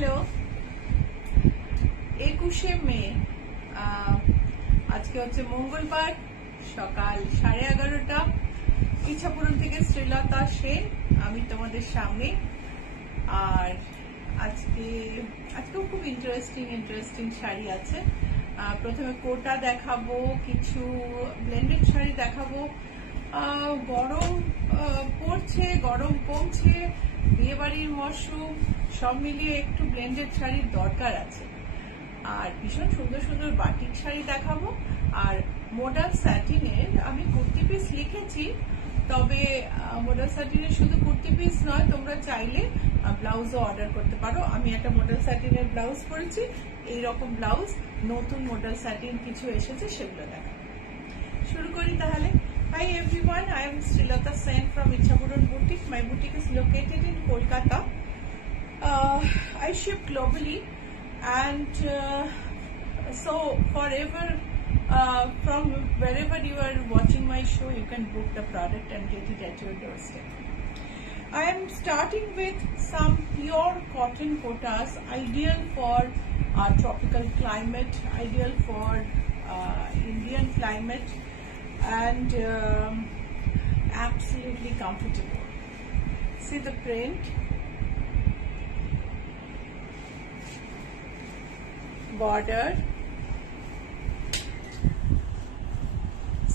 Hello, 21শে মে। আজকে হচ্ছে মঙ্গলবার, সকাল 11:30। ইচ্ছাপুরম থেকে শ্রীলতা সেন আমি তোমাদের সামনে। আর আজকেও খুব ইন্টারেস্টিং শাড়ি আছে। প্রথমে কোটা দেখাবো, কিছু ব্লেন্ডেড শাড়ি দেখাবো। গরম পড়ছে, গরম কমছে, বিয়ে বাড়ির মরশুম, সব মিলিয়ে একটু ব্লেন্ডেড শাড়ির দরকার আছে। আর ভীষণ সুন্দর সুন্দর বাটিক শাড়ি দেখাবো। আর মডাল স্যাটিনের আমি কুর্তি পিস লিখেছি, তবে মডাল স্যাটিনের শুধু কুর্তি পিস নয়, তোমরা চাইলে ব্লাউজও অর্ডার করতে পারো। আমি একটা মডাল স্যাটিনের ব্লাউজ পরেছি, এইরকম ব্লাউজ নতুন মডাল স্যাটিন কিছু এসেছে, সেগুলো দেখাবো। শুরু করি তাহলে। Hi everyone, I am Srilata Sen from Ichapuram Boutique. My boutique is located in Kolkata. I ship globally, and so forever, from wherever you are watching my show, you can book the product and get it at your doorstep. I am starting with some pure cotton kotas, ideal for tropical climate, ideal for Indian climate, and absolutely comfortable. See the print, border.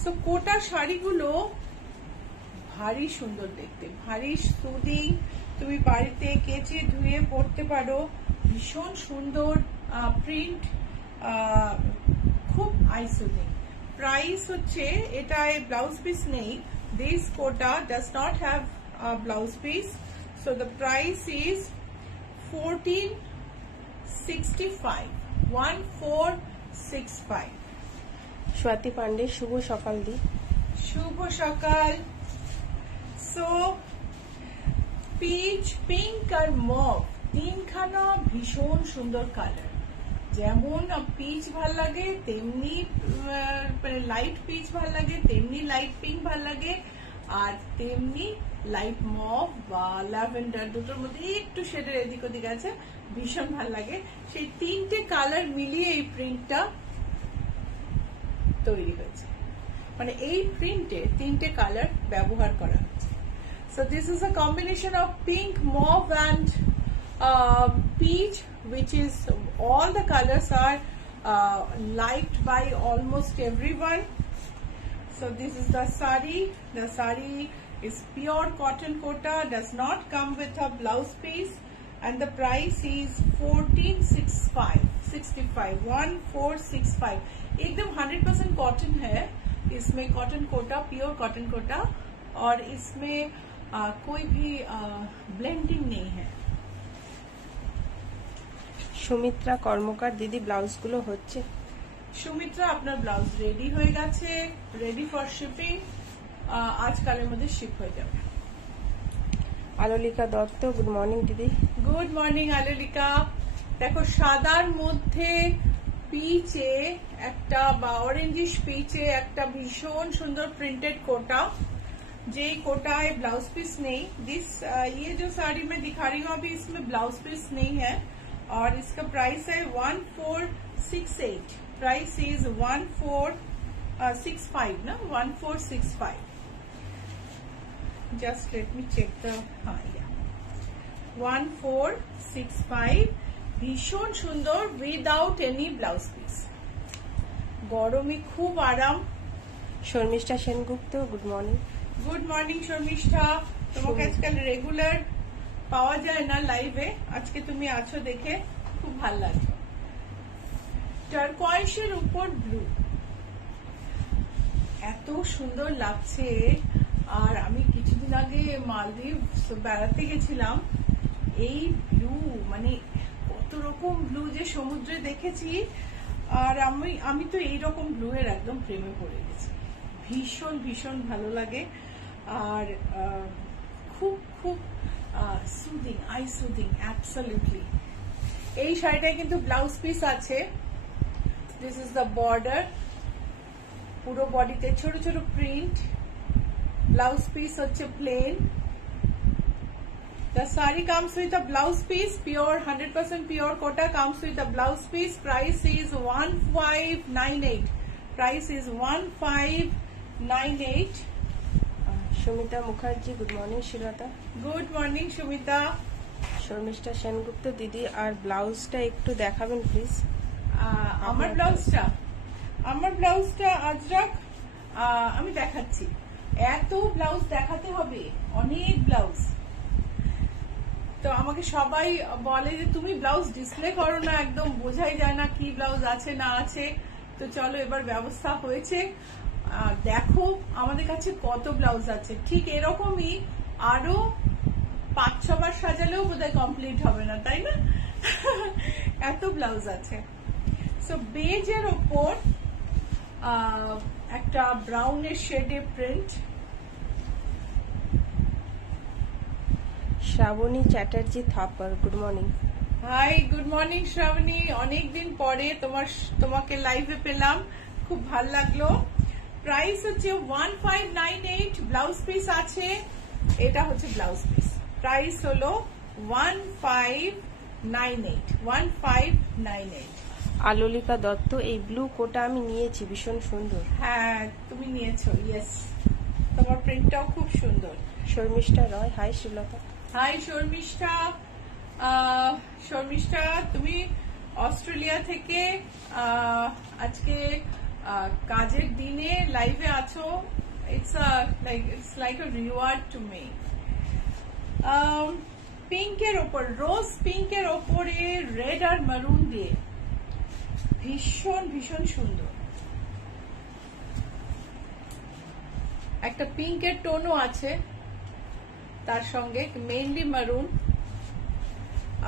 So কোটা শাড়িগুলো ভারী সুন্দর দেখতে, ভারী soothing. তুমি বাড়িতে কেচে ধুয়ে পরতে পারো। ভীষণ সুন্দর প্রিন্ট, খুব আই সুদিং। প্রাইস হচ্ছে, এটায় ব্লাউজ পিস নেই। This Kota does not have blouse piece, so the price is 1465, 1465। Swati Pandey, শুভ সকাল দি। শুভ সকাল। সো পিচ, পিঙ্ক আর মভ, তিনখানা ভীষণ সুন্দর কালার। যেমন পিচ ভাল লাগে, তেমনি লাইট পিচ ভাল লাগে, তেমনি লাইট পিঙ্ক ভাল লাগে, আর তেমনি লাইট মভ বা ল্যাভেন্ডার, দুটোর মধ্যে একটু শেডের এদিক ওদিক আছে, ভীষণ ভাল লাগে। সেই তিনটে কালার মিলিয়ে এই প্রিন্টটা তৈরি হয়েছে। মানে এই প্রিন্টে তিনটে কালার ব্যবহার করা হচ্ছে। So this is a combination of pink, mauve and peach, which is all the colors are liked by almost everyone. So this is the sari. The sari is pure cotton kota, does not come with a blouse piece, and the price is 1465 एकदम 100% cotton है। इसमें cotton Kota, pure cotton Kota, और इसमें कोई भी blending नहीं है। সুমিত্রা কর্মকার দিদি, ব্লাউজগুলো হচ্ছে। সুমিত্রা, আপনার ব্লাউজ রেডি হয়ে গেছে, রেডি ফর শিপিং। আজকালের মধ্যে শিপ হয়ে যাবে। আলোলিকা দত্ত, গুড মর্নিং দিদি। Good morning Alolika. দেখো, সাদার মধ্যে পিচে একটা বা অরেঞ্জিশ পিচে একটা ভীষণ সুন্দর প্রিন্টেড কোটা, जे कोटा है ब्लाउज पीस नहीं। ये जो साड़ी मैं दिखा रही हूँ अभी, इसमें ब्लाउज पीस नहीं है, और इसका प्राइस है 1468। प्राइस इज 1465 ना, 1465। Just let me check the, हाँ, 1465। ভীষণ সুন্দর, উইদাউট এনি ব্লাউজ পিস। গরমে খুব আরাম। Sharmishtha Sengupta, good morning. Good morning Sharmishtha. তোমাকে আজকাল রেগুলার পাওয়া যায় না লাইভে, আজকে তুমি আছো দেখে খুব ভালো লাগলো। টারকয়েসের উপর ব্লু, এত সুন্দর লাগছে। আর আমি কিছুদিন আগে মালদ্বীপ বেড়াতে গেছিলাম, এই ব্লু মানে কত রকম ব্লু যে সমুদ্রে দেখেছি, আর আমি তো এইরকম ব্লু এর একদম প্রেমে পড়ে গেছি। ভীষণ ভীষণ ভালো লাগে, আর খুব খুব সুদিং, আই সুদিং, অ্যাবসলিউটলি। এই শাড়িটায় কিন্তু ব্লাউজ পিস আছে। দিস ইজ দ্য বর্ডার, পুরো বডিতে ছোট ছোট প্রিন্ট। ব্লাউজ পিস হচ্ছে plane. The saree comes with a blouse piece, pure 100% pure kota comes with a blouse piece. Price is 1598. Price is 1598. Sumita Mukherjee, good morning Shilta. Good morning, Shumita. Sharmistha Sengupta দিদি, আর ব্লাউজটা একটু দেখাবেন প্লিজ। আমার ব্লাউজটা আজরাক আমি দেখাচ্ছি। এত ব্লাউজ দেখাতে হবে, অনেক ব্লাউজ। তো আমাকে সবাই বলে যে তুমি ব্লাউজ ডিসপ্লে করো না, একদম বোঝাই যায় না কি ব্লাউজ আছে না আছে। তো চলো, এবার ব্যবস্থা হয়েছে। দেখো আমাদের কাছে কত ব্লাউজ আছে। ঠিক এরকমই আরো 5-6 বার সাজালেও বোধহয় কমপ্লিট হবে না, তাই না? এত ব্লাউজ আছে। সো বেজের ওপর একটা ব্রাউনের শেডে print. Shrabani Chatterjee Thapar, good morning. Hi, good morning Shrabani. অনেকদিন পরে তোমাকে লাইভে পেলাম, খুব ভাল লাগলো। প্রাইস হচ্ছে 1598। ব্লাউজ পিস আছে, এটা হচ্ছে ব্লাউজ পিস। প্রাইস হলো 1598। আলোলিকা দত্ত, এই ব্লু কোটা আমি নিয়েছি, ভীষণ সুন্দর। হ্যাঁ, তুমি নিয়েছো, ইয়েস। তোমার প্রিন্টটাও খুব সুন্দর। শর্মিষ্ঠা রয়, হাই শিলতা। হাই শর্মিষ্ঠা। শর্মিষ্ঠা, তুমি অস্ট্রেলিয়া থেকে আজকে কাজের দিনে লাইভে আছো। It's like a reward to me. পিঙ্কের ওপর, রোজ পিঙ্কের ওপরে রেড আর মারুন দিয়ে ভীষণ ভীষণ সুন্দর। একটা পিঙ্কের টোনও আছে তার সঙ্গে, মেইনলি মারুন।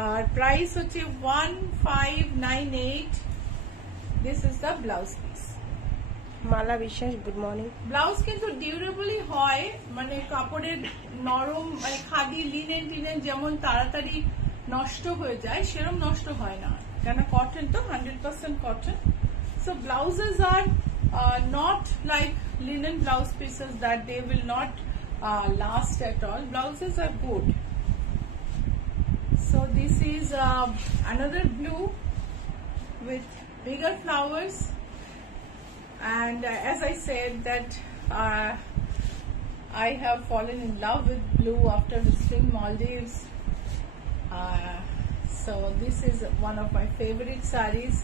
আর প্রাইস হচ্ছে 1598। This is the blouse piece. Mala Biswas, good morning. Blouse কিন্তু ডিউরেবলই হয়, মানে কাপড়ের নরম, মানে খাদি লিনেন টিনেন যেমন তাড়াতাড়ি নষ্ট হয়ে যায়, সেরকম নষ্ট হয় না, কেন কটন তো 100% cotton. So blouses are not like linen blouse pieces that they will not last at all. Blouses are good. So this is another blue with bigger flowers, and as I said that I have fallen in love with blue after visiting Maldives. So this is one of my favorite sarees.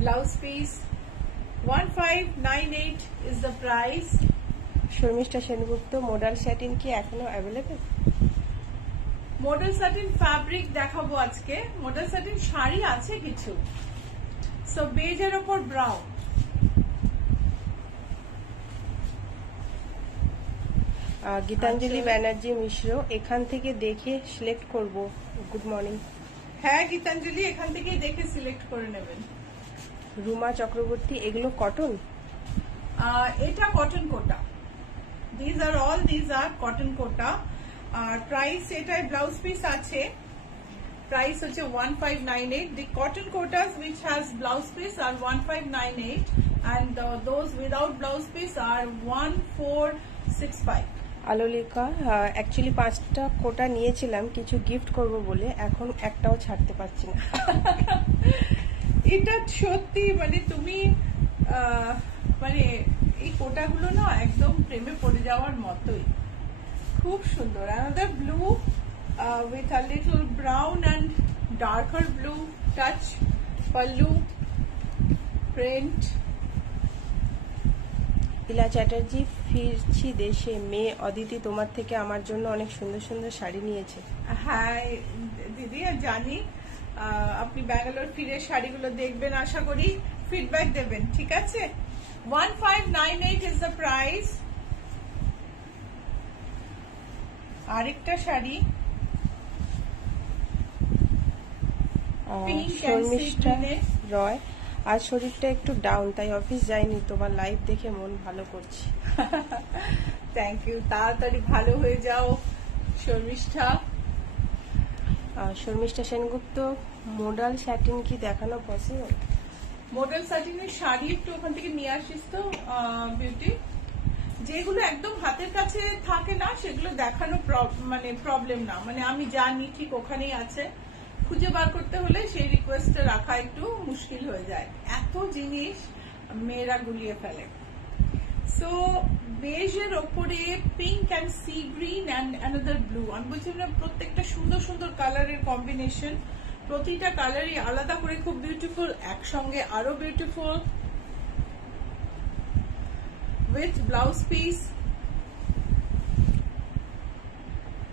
Blouse piece 1598 is the price. Sharmishtha Sengupta, modal satin কি এখনো available? Model satin fabric দেখাবো আজকে। Model satin sari আছে কিছু। So বেজের ওপর brown. Gitanjali Banerjee মিশ্র, এখান থেকে দেখে সিলেক্ট করব। Good morning. হ্যাঁ গীতাঞ্জলি, এখান থেকেই দেখে সিলেক্ট করে নেবেন। রুমা চক্রবর্তী, এগুলো কটন? এটা cotton Kota. These are cotton Kota. আর প্রাইস, এটাই ব্লাউজ পিস আছে। প্রাইস হচ্ছে 1598. The cotton quotas which has blouse piece are 1598 and those without blouse piece are 1465. Alolika, actually 5টা কোটা নিয়েছিলাম কিছু গিফট করব বলে, এখন একটাও ছাড়তে পারছি না। এটা সত্যি, মানে তুমি মানে এই কোটাগুলো না একদম প্রেমে পড়ে যাওয়ার মতোই, খুব সুন্দর। Another blue with a little brown and darker blue touch, pallu print. ইলা চ্যাটার্জি, ফিরছি দেশে, মেয়ে অদিতি তোমার থেকে আমার জন্য অনেক সুন্দর সুন্দর শাড়ি নিয়েছে। হ্যাঁ দিদি, জানি আপনি ব্যাঙ্গালোর ফিরে শাড়িগুলো দেখবেন, আশা করি ফিডব্যাক দেবেন, ঠিক আছে? 1598 is the price. আরেকটা শাড়ি শর্মিষ্ঠা রয়, আজ শরীরটা একটু ডাউন, তাই অফিস যাইনি, তোমার লাইভ দেখে মন ভালো করছি। থ্যাংক ইউ, তাড়াতাড়ি ভালো হয়ে যাও শর্মিষ্ঠা। শর্মিষ্ঠা সেনগুপ্ত, মোডাল স্যাটিন কি দেখানো পসিবল? মডেল স্যাটিনের শাড়ি একটু ওখান থেকে নিয়ে আসিস তো বিউটি। যেগুলো একদম হাতের কাছে থাকে না সেগুলো দেখানো মানে প্রবলেম না, মানে আমি জানি ঠিক ওখানেই আছে, খুঁজে বার করতে হলে সেই রিকোয়েস্টটা রাখা একটু মুশকিল হয়ে যায়, এত জিনিস মেয়েরা গুলিয়ে ফেলে। সো বেজের ওপরে pink and sea green and another blue, আমি বলছি না প্রত্যেকটা সুন্দর সুন্দর কালারের কম্বিনেশন, প্রতিটা কালারই আলাদা করে খুব বিউটিফুল, একসঙ্গে আরো বিউটিফুল, উইথ ব্লাউজ পিস।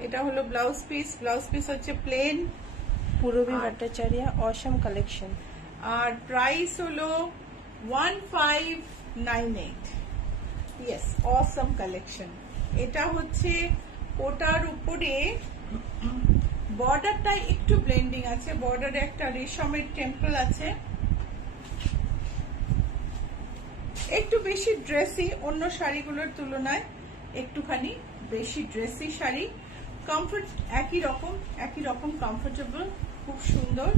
এটা হলো ব্লাউজ পিস, ব্লাউজ পিস হচ্ছে প্লেন, পূরবী ভট্টাচার্য অসম কালেকশন, আর প্রাইস হলো 1598। ইয়েস, অসম কালেকশন। এটা হচ্ছে ওটার উপরে বর্ডারটা একটু ব্লেন্ডিং আছে, বর্ডারে একটা রেশমের টেম্পল আছে, একটু বেশি ড্রেসি অন্য শাড়িগুলোর তুলনায়, একটুখানি বেশি ড্রেসি শাড়ি, কমফর্ট একই রকম কমফোর্টেবল, খুব সুন্দর।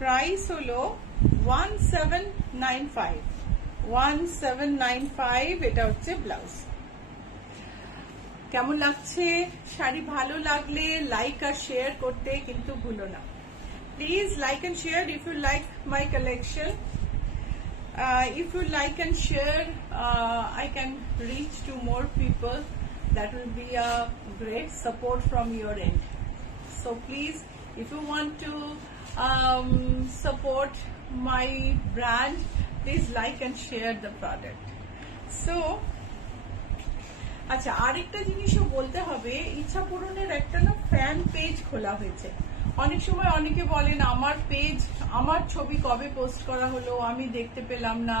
প্রাইস হলো 1795। এটা হচ্ছে ব্লাউজ। কেমন লাগছে? শাড়ি ভালো লাগলে লাইক আর শেয়ার করতে কিন্তু ভুলো না। Please like and share if you like my collection. If you like and share, I can reach to more people. That will be a great support from your end. So please, if you want to support my brand, please like and share the product. So, আচ্ছা, আরেকটা জিনিসও বলতে হবে, ইচ্ছা পূরণের একটা না fan page খোলা হয়েছে। অনেক সময় অনেকে বলেন আমার পেজ, আমার ছবি কবে পোস্ট করা হলো আমি দেখতে পেলাম না।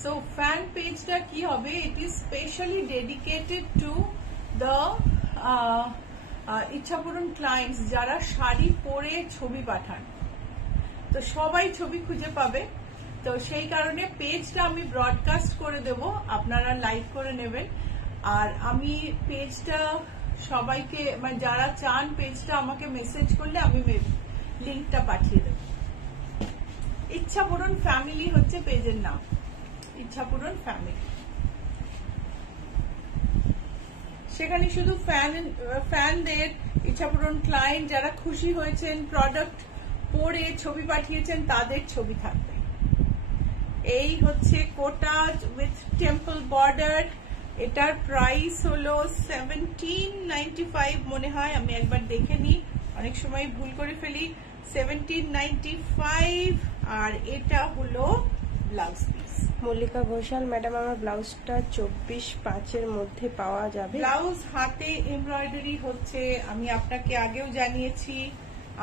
সো ফ্যান পেজটা কি হবে, it is specially dedicated to the Ichchhapuran clients যারা শাড়ি পরে ছবি পাঠান, তো সবাই ছবি খুঁজে পাবে, তো সেই কারণে পেজটা আমি ব্রডকাস্ট করে দেব, আপনারা লাইক করে নেবেন। আর আমি পেজটা সবাইকে, মানে যারা চান পেজটা আমাকে মেসেজ করলে আমি লিঙ্কটা পাঠিয়ে দেব। ইচ্ছাপূরণ ফ্যামিলি হচ্ছে পেজের নাম, ইচ্ছাপূরণ ফ্যামিলি। সেখানে শুধু ফ্যানদের, ইচ্ছাপূরণ ক্লায়েন্ট যারা খুশি হয়েছেন, প্রোডাক্ট পরে ছবি পাঠিয়েছেন, তাদের ছবি থাকবে। এই হচ্ছে কোটা উইথ টেম্পল বর্ডার। এটার প্রাইস হলো 1795 মনে হয়, আমি একবার দেখে নিই, অনেক সময় ভুল করে ফেলি। 1795। আর এটা হলো blouse piece. Mallika Ghoshal madam, আমার ব্লাউজটা 24/5 মধ্যে পাওয়া যাবে? ব্লাউজ হাতে এমব্রয়ডারি হচ্ছে, আমি আপনাকে আগেও জানিয়েছি,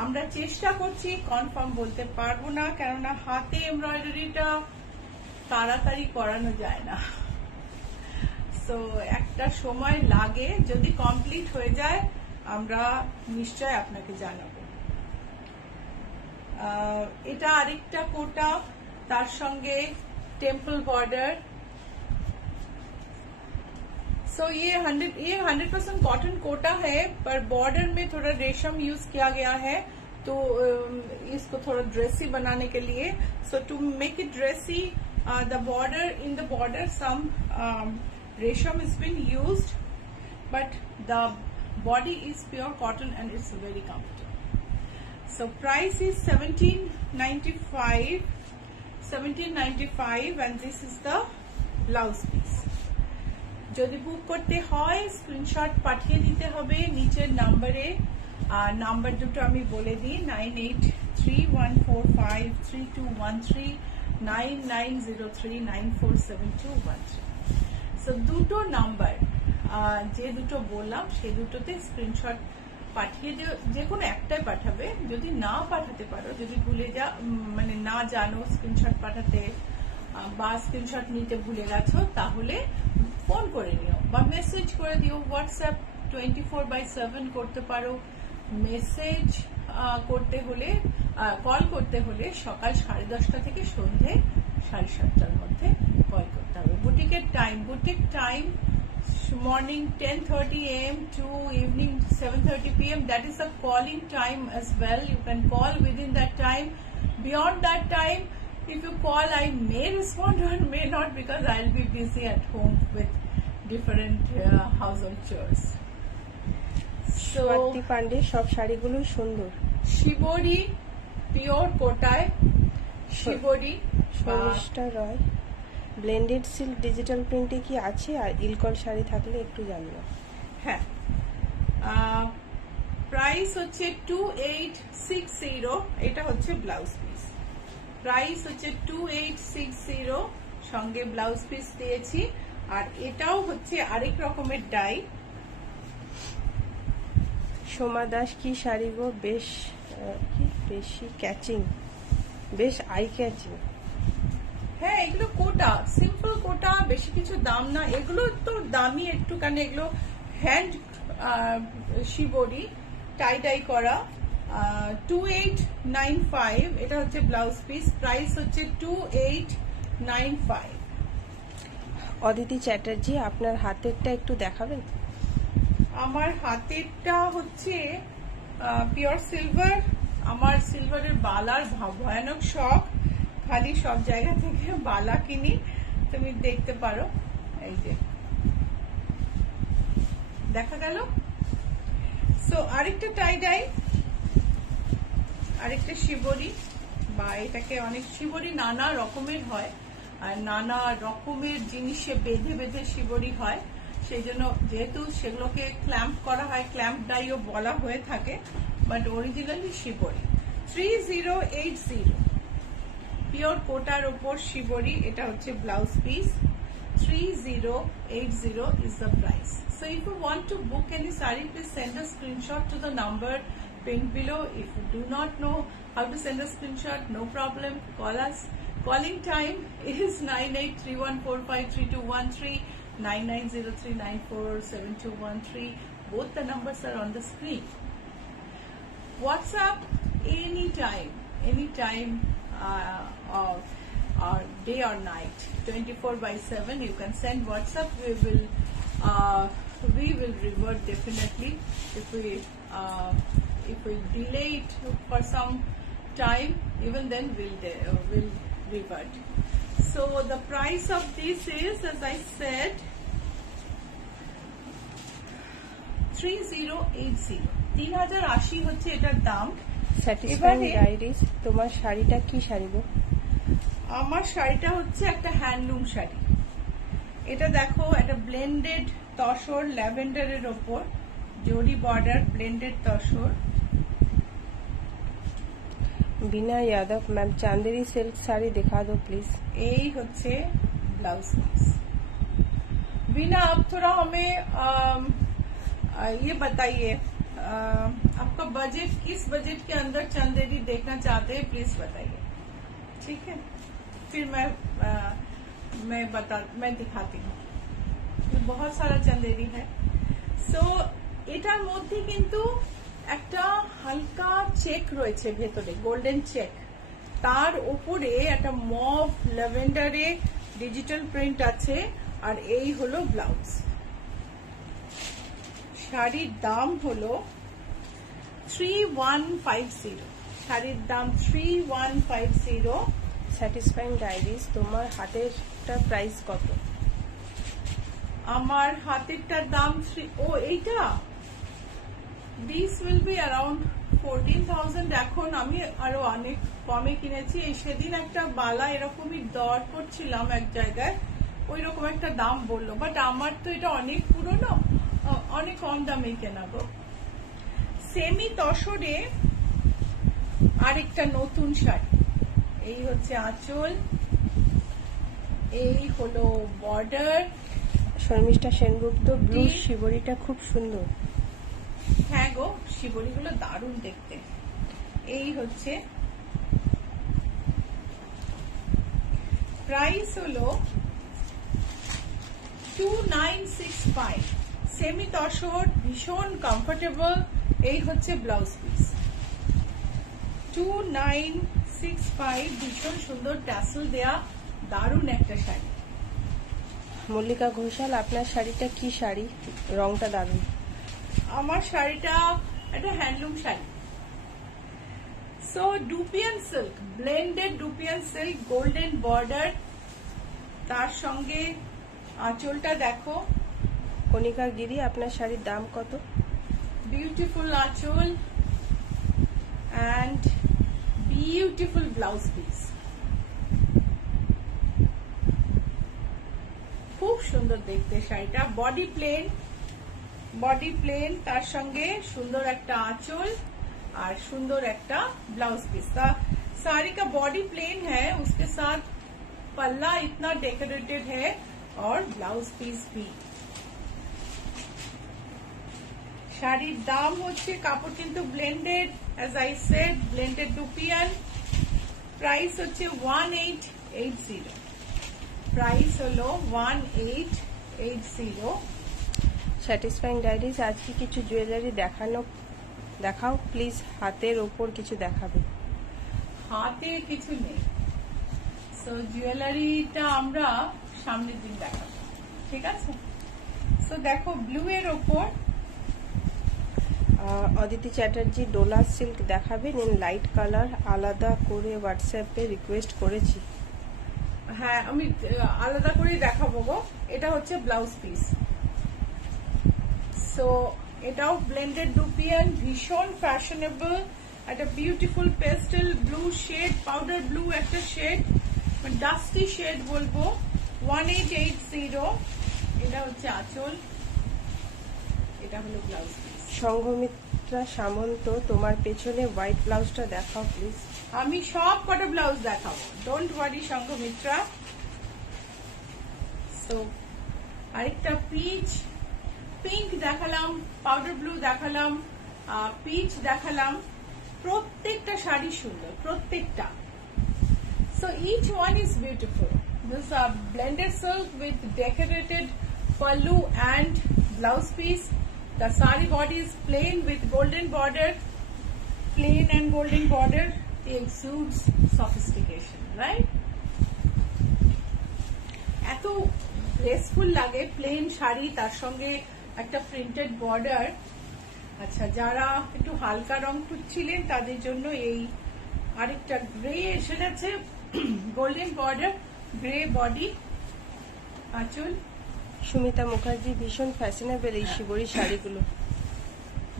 আমরা চেষ্টা করছি, কনফার্ম বলতে পারবো না, কেননা হাতে এমব্রয়ডারিটা তাড়াতাড়ি করানো যায় না, তো একটা সময় লাগে। যদি কমপ্লিট হয়ে যায় আমরা নিশ্চয় আপনাকে জানাবো। এটা আরেকটা কোটা, তার সঙ্গে टेम्पल बॉर्डर। सो ये 100% कॉटन कोटा है, पर बॉर्डर में थोड़ा रेशम यूज किया गया है, तो इसको थोड़ा ड्रेसी बनाने के लिए, so to make it dressy the border, in the border some resham is been used, but the body is pure cotton and it's very comfortable. So price is 1795 and this is the blouse piece. যদি বুক করতে হয় screenshot পাঠিয়ে দিতে হবে নিচের নম্বরে। আর number দুটো আমি বলে দিই, 9831453213, 9903947213। সো দুটো নাম্বার, যে দুটো বললাম সেই দুটোতে স্ক্রিনশট পাঠিয়ে দিও, যে কোনো একটাই পাঠাবে। যদি না পাঠাতে পারো, যদি ভুলে মানে না জানো স্ক্রিনশট পাঠাতে বা স্ক্রিনশট নিতে ভুলে গেছো, তাহলে ফোন করে নিও বা মেসেজ করে দিও। হোয়াটসঅ্যাপ 24/7 করতে পারো। মেসেজ করতে হলে, কল করতে হলে সকাল 10:30 থেকে সন্ধে 7:30 মধ্যে কল করতে হবে। বুটিকের time, boutique time morning 10:30 a.m. to evening 7:30 p.m. That is a calling time as well. You can call within that time. Beyond that time, If you call, I may respond or may not because I'll be busy at home with different household chores. So Swati Pandey সব শাড়িগুলোই সুন্দর। Shibori, pure kotai, Shibori, Sharmistha Roy, blended silk digital প্রিন্টে কি আছে? আর ইলকল শাড়ি থাকলে একটু জানবো। হ্যাঁ, প্রাইস হচ্ছে 2860, এটা হচ্ছে ব্লাউজ পিস। প্রাইস হচ্ছে 2860, সঙ্গে ব্লাউজ পিস দিয়েছি। আর এটাও হচ্ছে আরেক রকমের ডাই। সোমা দাস, কি শাড়ি গো, বেশ কি বেশি ক্যাচিং, বেশ আই ক্যাচিং। হ্যাঁ, এগুলো কোটা, সিম্পল কোটা, বেশি কিছু দাম না। এগুলো তো দামি একটুখানি, এগুলো হ্যান্ড শিবরি টাই টাই করা। 2895, এটা হচ্ছে ব্লাউজ পিস। প্রাইস হচ্ছে 2895। অদিতি চ্যাটার্জি, আপনার হাতেরটা একটু দেখাবেন? আমার হাতেরটা হচ্ছে পিওর সিলভার। আমার সিলভারের বালার ভয়ানক শখ, খালি সব জায়গা থেকে বালা কিনি, তুমি দেখতে পারো। এই যে দেখা গেল। সো আরেকটা টাই ডাই, আরেকটা শিবরি, বা এটাকে অনেক শিবরি নানা রকমের হয়, আর নানা রকমের জিনিসে বেঁধে বেঁধে শিবরি হয়। সেই জন্য যেহেতু সেগুলোকে ক্ল্যাম্প করা হয়, ক্ল্যাম্প ডাইও বলা হয়ে থাকে, বাট অরিজিনালি শিবরি। 3080, পিওর কোটার ওপর শিবরি, এটা হচ্ছে blouse piece. 3080 is the price. So if you want to book any saree, please send a screenshot to the number pinned below. If you do not know how to send a screenshot, no problem, call us. Calling time is 9831453213, 9903947213. Both the numbers are on the screen. WhatsApp anytime or day or night, 24/7. You can send WhatsApp. We will revert definitely. If we delay it for some time, even then we'll revert. So the price of this is, as I said, 3080, 3080 হচ্ছে এটার দাম। Satisfying diaries, তোমার শাড়িটা কি শাড়ি গো? আমার শাড়িটা হচ্ছে একটা হ্যান্ডলুম শাড়ি। এটা দেখো, একটা ব্লেন্ডেড তসর ল্যাভেন্ডারের ওপর জরি বর্ডার, ব্লেন্ডেড তসর। বিনা यादव, मैम चांदेरी सिल्क साड़ी दिखा दो प्लीज। এই হচ্ছে ब्लाउज पीस। बीना, अब थोड़ा हमें ये बताइए, आपका बजट, किस बजट के अंदर चंदेरी देखना चाहते हैं, प्लीज बताइए, ठीक है? फिर मैं दिखाती हूँ। बहुत सारा चंदेरी है। सो এটার মধ্যে কিন্তু একটা হালকা চেক রয়েছে ভেতরে, গোল্ডেন চেক। তার উপরে একটা মভ ল্যাভেন্ডারে ডিজিটাল প্রিন্ট আছে। আর এই হলো ব্লাউজ। শাড়ির দাম হলো 3150। শাড়ির দাম 3150। স্যাটিসফাইং ডায়েরিজ, তোমার হাতেরটা প্রাইস কত? আমার হাতেরটার দাম এইটা দিস উইল বি অ্যারাউন্ড 14,000। এখন আমি আরো অনেক কমে কিনেছি। সেদিন একটা বালা এরকমই দর করছিলাম এক জায়গায়, ওই রকম একটা দাম বললো, বাট আমার তো এটা অনেক পুরনো, অনেক কম দামে কেনা গো। সেমি তসরে আরেকটা নতুন শাড়ি। এই হচ্ছে আঁচল, এই হলো বর্ডার। শর্মিষ্ঠা সেনগুপ্ত, ব্লু শিবরিটা খুব সুন্দর। হ্যাঁ গো, শিবরিগুলো দারুণ দেখতে। এই হচ্ছে প্রাইস হলো 2965। সেমি তসর, ভীষণ কমফোর্টেবল। এই হচ্ছে ব্লাউজ পিস। 2965, ভীষণ সুন্দর ট্যাসেল দেয়া, দারুণ একটা শাড়ি। মল্লিকা ঘোষাল, আপনার শাড়িটা কি শাড়ি? রংটা দারুণ। আমার শাড়িটা একটা handloom sari. So dupion silk, blended dupion silk, golden border, তার সঙ্গে আঁচলটা দেখো। কণিকা গিরি, আপনার শাড়ির দাম কত? বিউটিফুল আঁচল অ্যান্ড বিউটিফুল ব্লাউজ পিস, খুব সুন্দর দেখতে শাড়িটা। বডি প্লেন, তার সঙ্গে সুন্দর একটা আঁচল और सुंदर একটা ब्लाउज पीस। साड़ी का बॉडी प्लेन है, उसके साथ पल्ला इतना डेकोरेटेड है और ब्लाउज पीस भी। শাড়ির দাম হচ্ছে, কাপড় কিন্তু blended, age I said blended dupion. Price হচ্ছে 1880, প্রাইস হলো 1880। স্যাটিসফাইং ডায়েরিজ, আজকে কিছু জুয়েলারি দেখাও প্লিজ। হাতের ওপর কিছু দেখাবে? হাতে কিছু নেই, সো জুয়েলারিটা আমরা সামনের দিন দেখাবো, ঠিক আছে? সো দেখো ব্লু এর ওপর অদিতি চ্যাটার্জি ডোলা সিল্ক দেখাবেন ইন লাইট কালার, আলাদা করে হোয়াটসঅ্যাপে রিকোয়েস্ট করেছি। হ্যাঁ, আমি আলাদা করে দেখাবো গো। এটা হচ্ছে ব্লাউজ পিস। সো এটাও ব্লেন্ডেড ডুপিয়ান, ভীষণ ফ্যাশনেবল, একটা beautiful pastel blue shade, powder blue একটা শেড, ডাস্টি শেড বলবো। 1880। এটা হচ্ছে আঁচল, এটা হলো ব্লাউজ পিস। সংঘমিত্রা সামন্ত, তোমার পেছনে হোয়াইট ব্লাউজটা দেখাও প্লিজ। আমি সব কটা ব্লাউজ দেখাবো, ডোন্ট ওয়ারি সংঘমিত্রা। সো আরেকটা পিঙ্ক দেখালাম, পাউডার ব্লু দেখালাম, পিচ দেখালাম। প্রত্যেকটা শাড়ি সুন্দর, প্রত্যেকটা। So each one is beautiful. This blended silk with decorated pallu and blouse piece. The sari body is plain with golden border, plain and golden border. It exudes sophistication, right? এত graceful লাগে plane sari, তার সঙ্গে একটা printed border. আচ্ছা, যারা একটু হালকা রং খুঁজছিলেন তাদের জন্য এই আরেকটা গ্রে এসে গেছে, গোল্ডেন বর্ডার, গ্রে বডি, আঁচল। সুমিতা মুখার্জি, ভীষণ ফ্যাশনেবল এই শিবরী শাড়িগুলো।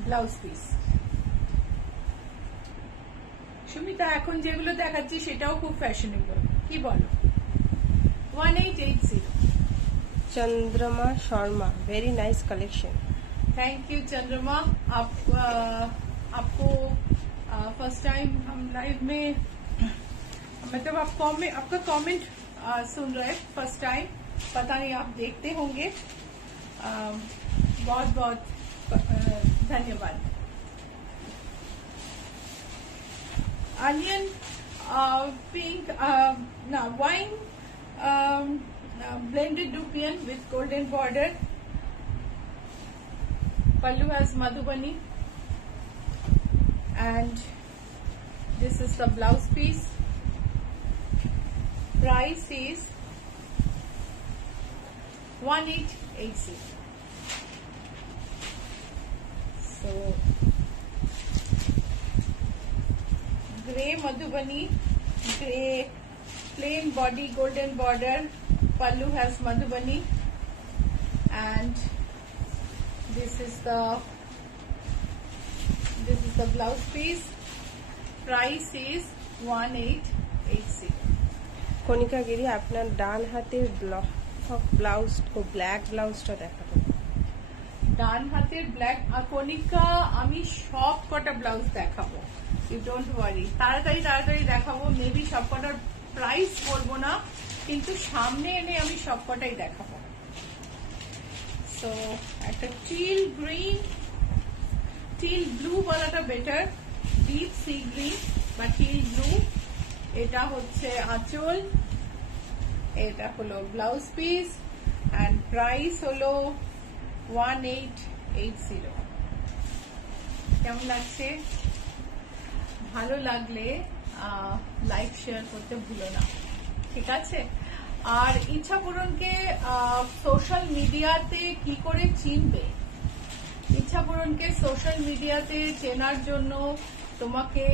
Blouse piece. সুমিতা, এখন যেগুলো দেখাচ্ছি সেটাও খুব ফ্যাশনেবল, কি বলো? 1880। चंद्रमा Sharma, very nice collection. Thank you चंद्रमा। आपको फर्स्ट टाइम हम लाइव में, मतलब आपका कमेंट सुन रहे हैं फर्स्ट टाइम, पता नहीं आप देखते होंगे। बहुत बहुत धन्यवाद। Onion pink, wine blended dupian with golden border. Pallu has Madhubani, and this is the blouse piece. Price is 1880. So grey Madhubani, grey plain body, golden border. Pallu has Madhubani, and this is the blouse piece. Price is 1880. কণিকা গিরি, আপনার ডান হাতের blouse ও black ব্লাউজটা দেখাবেন। ডান হাতের black, আর কণিকা আমি সব কটা blouse দেখাবো, you don't worry. তাড়াতাড়ি দেখাবো। মেবি সব কটার প্রাইস বলবো না, কিন্তু সামনে এনে আমি সবকটাই দেখাবো। সো একটা টিল গ্রিন, টিল ব্লু বলাটা বেটার, ডিপ সি গ্রিন বা টিল ব্লু। এটা হচ্ছে আঁচল, এটা হলো ব্লাউজ পিস, এন্ড প্রাইস হলো 1880। কেমন লাগছে? ভালো লাগলে লাইক শেয়ার করতে ভুলো না, ঠিক আছে? আর ইচ্ছা পূরণকে সোশ্যাল মিডিয়াতে কি করে চিনবে? ইচ্ছা পূরণকে সোশ্যাল মিডিয়াতে চেনার জন্য তোমাকে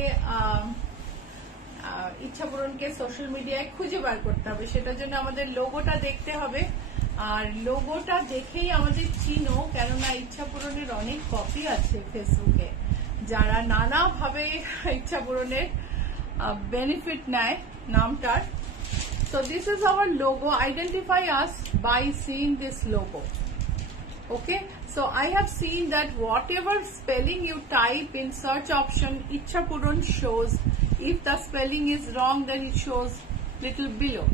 ইচ্ছাপূরণকে সোশ্যাল মিডিয়ায় খুঁজে বার করতে হবে। সেটার জন্য আমাদের লোগোটা দেখতে হবে, আর লোগোটা দেখেই আমাদের চিনো, কেননা ইচ্ছাপূরণের অনেক কপি আছে ফেসবুকে যারা নানাভাবে ইচ্ছাপূরণের বেনিফিট নেয় নামটার। So this is our logo. Identify us by seeing this logo. Okay, so I have seen that whatever spelling you type in search option, Ichhapuran shows. If the spelling is wrong, then it shows little below.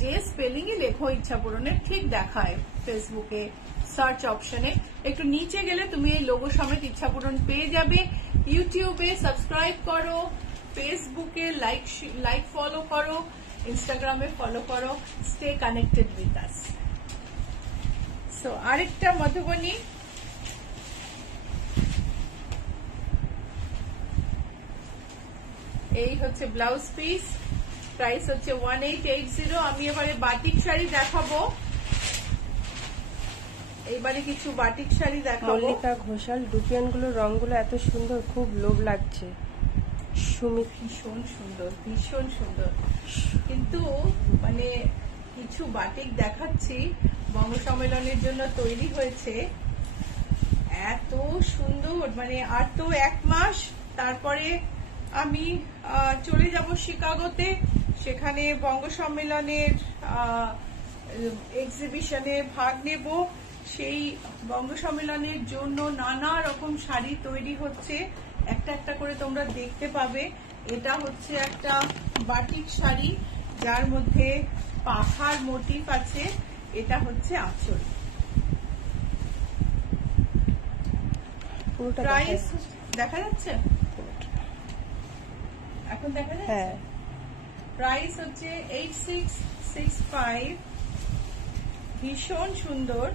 যে spelling এ লেখো ইচ্ছাপূরণের ঠিক দেখায় ফেসবুকে search অপশনে। একটু নিচে গেলে তুমি এই লোগো সমেত ইচ্ছাপূরণ পেয়ে যাবে। ইউটিউবে সাবস্ক্রাইব করো, ফেসবুকে লাইক ফলো করো, ইনস্টাগ্রামে ফলো করো। Stay connected with us. So আরেকটা মধুবনী, এই হচ্ছে ব্লাউজ পিস, প্রাইস হচ্ছে 1880। আমি এবারে বাটিক শাড়ি দেখাবো, এইবারে কিছু বাটিক শাড়ি দেখাবো। মল্লিকা ঘোষাল ডুপিয়ান গুলো রংগুলো এত সুন্দর, খুব লোভ লাগছে। সুমিত ভীষণ সুন্দর, ভীষণ সুন্দর, কিন্তু মানে কিছু বাটিক দেখাচ্ছি বঙ্গ সম্মেলনের জন্য তৈরি হয়েছে, এত সুন্দর। মানে আর তো 1 মাস, তারপরে আমি চলে যাব শিকাগোতে, সেখানে বঙ্গ সম্মেলনের এক্সিবিশনে ভাগ নেব। সেই বঙ্গ সম্মেলনের জন্য নানা রকম শাড়ি তৈরি হচ্ছে, একটা একটা করে তোমরা দেখতে পাবে। এটা হচ্ছে একটা বাটিক শাড়ি যার মধ্যে পাখার মোটিভ আছে, এটা হচ্ছে আঁচল। প্রাইস দেখা যাচ্ছে, এখন দেখা যাচ্ছে। প্রাইস হচ্ছে 8665, ভীষণ সুন্দর।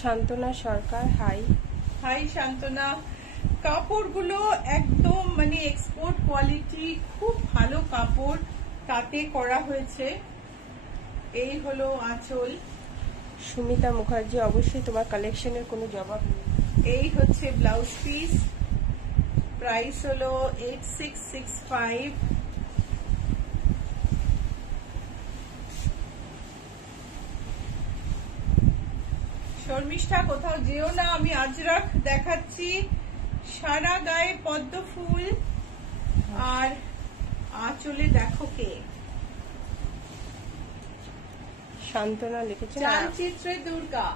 শান্তনা সরকার, হাই শান্তনা। কাপড়গুলো একদম মানে এক্সপোর্ট কোয়ালিটি, খুব ভালো কাপড় তাতে করা হয়েছে। এই হলো আঁচল। সুমিতা মুখার্জি, অবশ্যই তোমার কালেকশনের কোনো জবাব নেই। এই হচ্ছে ব্লাউজ পিস, প্রাইস হলো 8665। শর্মিষ্ঠা কোথাও যেও না, আমি আজরাক দেখাচ্ছি। সারা গায়ে পদ্ম ফুল, আর আঁচলে দেখো কে। শান্তনা লিখেছে চালচিত্রে দুর্গা।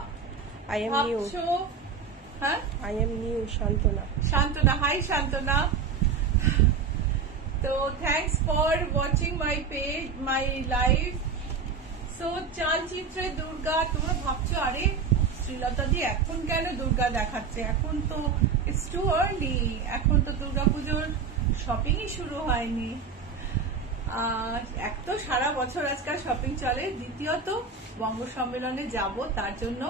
I am new. হ্যাঁ, I am new. Shantana, hi Shantana. তো thanks for watching my live. So চালচিত্রে দুর্গা, তোমরা ভাবছো আরে শ্রীলতা দি এখন কেন দুর্গা দেখাচ্ছে, এখন তো ইটস টু আর্লি, এখন তো দুর্গাপুজোর শপিংই শুরু হয়নি। এক তো সারা বছর আজকাল শপিং চলে, দ্বিতীয়ত বঙ্গ সম্মেলনে যাব, তার জন্য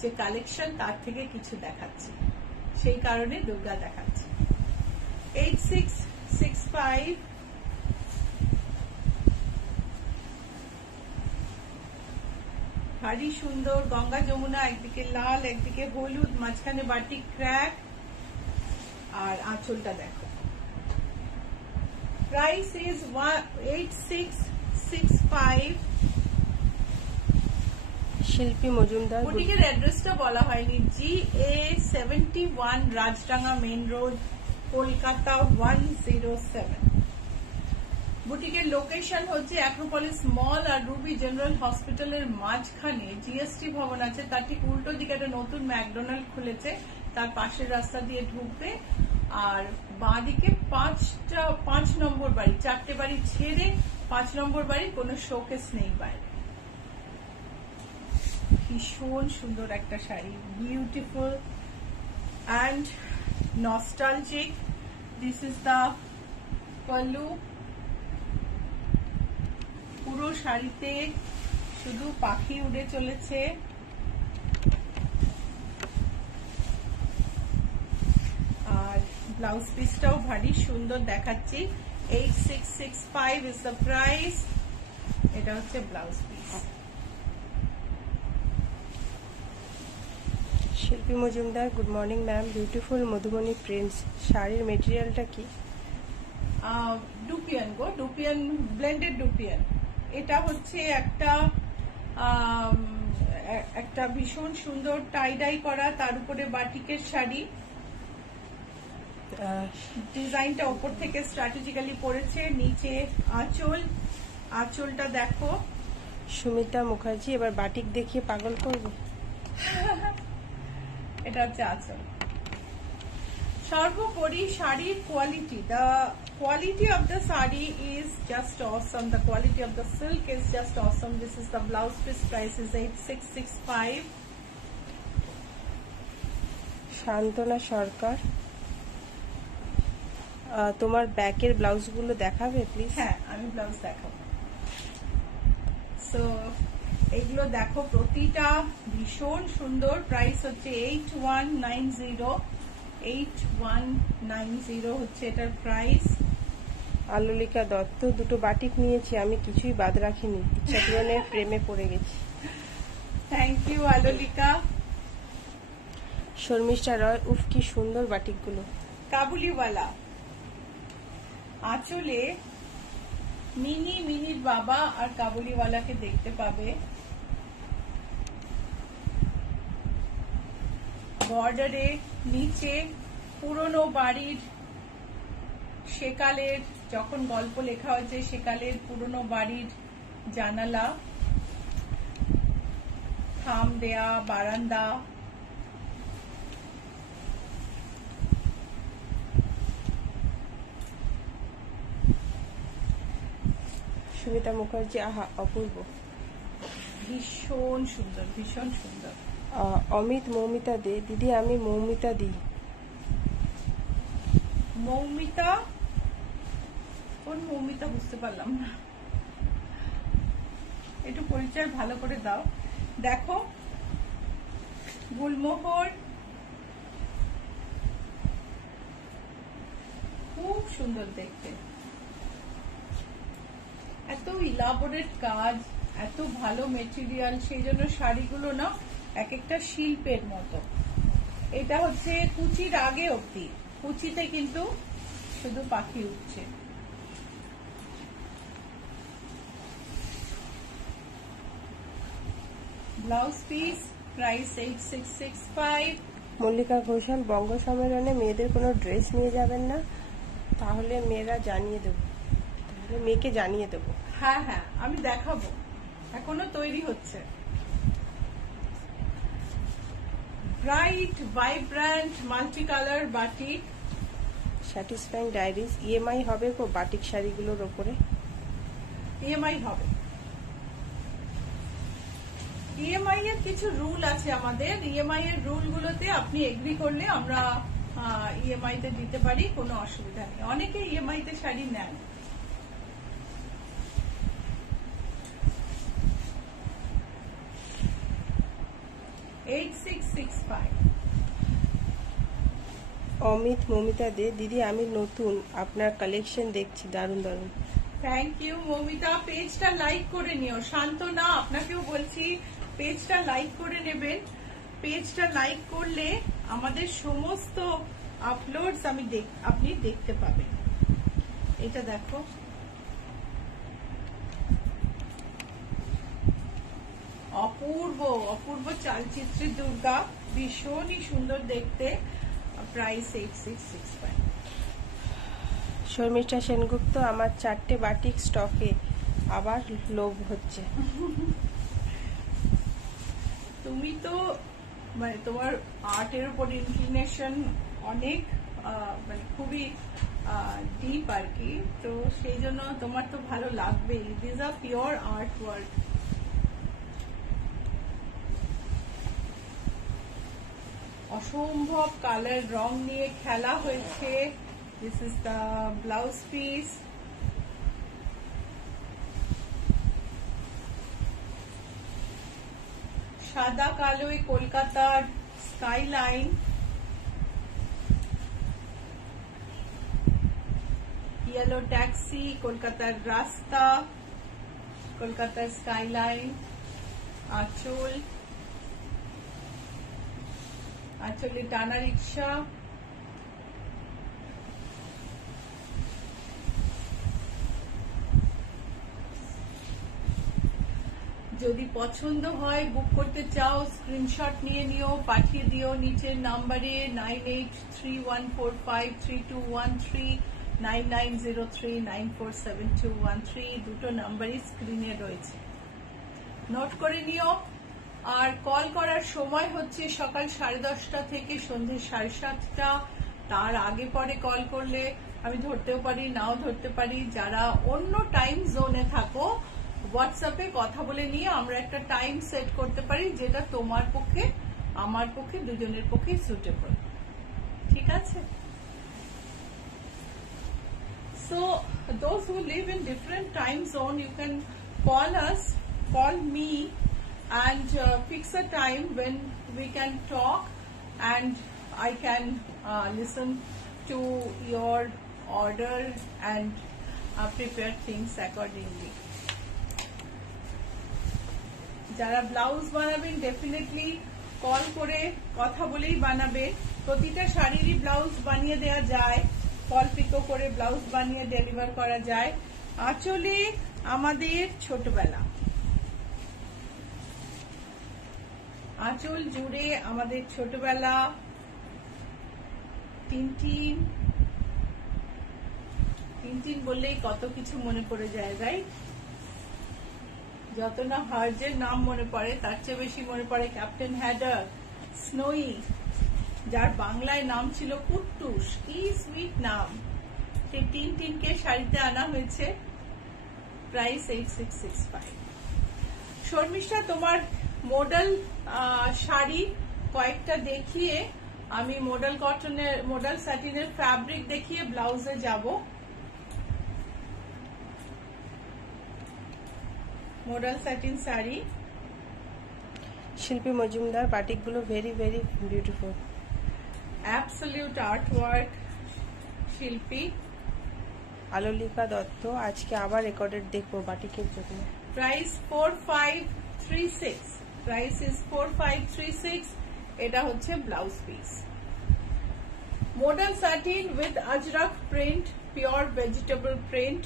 যে কালেকশন তার থেকে কিছু দেখাচ্ছি, সেই কারণে দুর্গা দেখাচ্ছি। 8665। ভারী সুন্দর, গঙ্গা যমুনা, একদিকে লাল একদিকে হলুদ, মাঝখানে বাটিক ক্র্যাক, আর আঁচলটা দেখো। Price is 8665। শিল্পী মজুমদার, বুটিকের অ্যাড্রেসটা বলা হয়নি, GA71 Rajdanga main road, Kolkata 107। বুটিকের লোকেশন হচ্ছে অ্যাক্রোপলিস মল আর রুবি জেনারেল হসপিটালের মাঝখানে জিএসটি ভবন আছে, তার ঠিক উল্টো দিকে একটা নতুন ম্যাকডোনাল্ড খুলেছে, তার পাশের রাস্তা দিয়ে ঢুকবে, আর বাঁদিকে 5 নম্বর বাড়ি, 4টে বাড়ি ছেড়ে 5 নম্বর বাড়ি, কোনো শোকেস নেই বাইরে। ভীষণ সুন্দর একটা sari, beautiful and nostalgic. This is the pallu. পুরো শাড়িতে শুধু পাখি উড়ে চলেছে, আর ব্লাউজ পিসটাও ভারী সুন্দর দেখাচ্ছি। 8665 ইজ দ্য প্রাইস। এটা হচ্ছে ব্লাউজ পিস। শিল্পী Majumdar, good morning ma'am. Beautiful Madhubani prints, শাড়ির মেটেরিয়ালটা কি? ডুপিয়ান গো, ডুপিয়ান, ব্লেন্ডেড ডুপিয়ান। এটা হচ্ছে একটা ভীষণ সুন্দর টাই ডাই করা, তার উপরে বাটিকের শাড়ি। ডিজাইনটা উপর থেকে স্ট্র্যাটেজিক্যালি পড়েছে, নিচে আঁচলটা দেখো। সুমিতা মুখার্জি, এবার বাটিক দেখিয়ে পাগল করবে। এটা হচ্ছে আঁচল। সর্বোপরি শাড়ির quality, the quality of the sari is just Assam, the quality of the silk is just Assam. This is the blouse piece, price is 8665। শান্তনা সরকার, তোমার ব্যাকের ব্লাউজগুলো দেখাবে প্লিজ? হ্যাঁ, আমি ব্লাউজ দেখাবো। সো এগুলো দেখো, প্রতিটা ভীষণ সুন্দর। প্রাইস হচ্ছে 8190। 8190 হচ্ছে এটার প্রাইস। আলোলিকা দত্ত, দুটো বাটিক নিয়েছি, আমি কিছুই বাদ রাখিনি, ইচ্ছা পূরণের প্রেমে পড়ে গেছি। Thank you Alolika. শর্মিষ্ঠা রয়, উফ কি সুন্দর বাটিকগুলো। কাবুলিওয়ালা, আঁচলে মিনির বাবা আর কাবুলিওয়ালাকে দেখতে পাবে। বর্ডারে নিচে পুরনো বাড়ির সেকালের, যখন গল্প লেখা হয়েছে সেকালের পুরনো বাড়ির জানালা, থাম দেয়া বারান্দা। সুমিতা মুখার্জি, আহা অপূর্ব, ভীষণ সুন্দর, ভীষণ সুন্দর। অমিত মৌমিতা দে, দিদি আমি মৌমিতা দি। মৌমিতা, কোন মৌমিতা বুঝতে পারলাম না, একটু পরিচয় ভালো করে দাও। দেখো গুলমোহর, খুব সুন্দর দেখতে, এত ইলাবোরেট কাজ, এত ভালো মেটেরিয়াল, সেই জন্য শাড়িগুলো না এক একটা শিল্পের মতো। এটা হচ্ছে কুচির আগে অবধি, কুচিতে কিন্তু শুধু পাখি উঠছে। Blouse piece, price 8665। Mallika Ghoshal, বঙ্গ সম্মেলনে মেয়েদের কোনো ড্রেস নিয়ে যাবেন না? তাহলে মেয়েকে জানিয়ে দেবো। হ্যাঁ হ্যাঁ, আমি দেখাবো, এখনো তৈরি হচ্ছে। Bright vibrant multi colour batik. Satisfying diaries, EMI হবে গো বাটিক শাড়িগুলোর ওপরে? ইএমআই হবে। ইএমআই এর কিছু রুল আছে আমাদের, ইএমআই এর রুল গুলোতে আপনি এগ্রি করলে আমরা ইএমআই তে দিতে পারি, কোনো অসুবিধা নেই। অনেকে ইএমআই তে শাড়ি নেন। অমিত মৌমিতা দে, দিদি আমি নতুন, আপনার কালেকশন দেখছি, দারুণ দারুণ। Thank you Moumita. পেজটা লাইক করে নিও। শান্তনা, আপনাকেও বলছি পেজটা লাইক করে নেবেন। পেজটা লাইক করলে আমাদের সমস্ত আপলোডস আপনি দেখতে পাবেন। এটা দেখো, অপূর্ব অপূর্ব চালচিত্রী দুর্গা, ভীষণই সুন্দর দেখতে। প্রাইস 8665। শর্মিষ্ঠা সেনগুপ্ত, আমার 4টে বাটিক স্টকে, আবার লোভ হচ্ছে। তুমি তো মানে তোমার আর্টের উপর ইনক্লিনেশন অনেক, মানে খুবই ডিপ আর কি, তো সেই জন্য তোমার তো ভালো লাগবেই। This are pure art work. অসম্ভব কালার রং নিয়ে খেলা হয়েছে। This is the blouse piece. সাদা কালোয় কলকাতার স্কাইলাইন, ইয়েলো ট্যাক্সি, কলকাতার রাস্তা, কলকাতার স্কাইলাইন, আঁচল। আঁচলে টানা রিক্সা, যদি পছন্দ হয় বুক করতে চাও স্ক্রিনশট নিয়ে নিও, পাঠিয়ে দিও নিচের নাম্বারে 9831453213 9903947213 দুটো নাম্বারই স্ক্রিনে রয়েছে, নোট করে নিও। আর কল করার সময় হচ্ছে সকাল 10:30 থেকে সন্ধ্যে 7:30। তার আগে পরে কল করলে আমি ধরতেও পারি নাও ধরতে পারি। যারা অন্য টাইম জোনে থাকো হোয়াটসঅ্যাপে কথা বলে নিয়ে আমরা একটা টাইম সেট করতে পারি যেটা তোমার পক্ষে আমার পক্ষে দুজনের পক্ষে সুটেবল, ঠিক আছে? So those who live in different time zone, you can call me and fix a time when we can talk and I can listen to your order and prepare things accordingly. যারা blouse বানাবেন definitely call করে কথা বলেই বানাবে। প্রতিটা শাড়িরই blouse বানিয়ে দেওয়া যায়, ফল পিকো করে ব্লাউজ বানিয়ে ডেলিভার করা যায়। আঁচলে আমাদের ছোটবেলা, আঁচল জুড়ে আমাদের ছোটবেলা, টিনটিন টিনটিন বললেই কত কিছু মনে পড়ে যায়, রাইট? যত না হার্জের নাম মনে পড়ে তার চেয়ে বেশি মনে পড়ে ক্যাপ্টেন হ্যাডার, স্নোই, যার বাংলায় নাম ছিল কুট্টুস। কি সুইট নাম! সেই টিনটিনকে শাড়িতে আনা হয়েছে, প্রাইস 8665। শর্মিষ্ঠা, তোমার মডেল শাড়ি কয়েকটা দেখিয়ে আমি মডেল স্যাটিনের ফ্যাব্রিক দেখিয়ে ব্লাউজে যাব। মডেল স্যাটিন শাড়ি, শিল্পী মজুমদার, বাটিকগুলো very very beautiful, absolute artwork Shilpi. Alolika Dutta, আজকে আবার রেকর্ডেড দেখবো বাটিকের জন্য। Price 4536, price is 4536। এটা হচ্ছে blouse piece. Model satin with Ajrak print, pure vegetable print,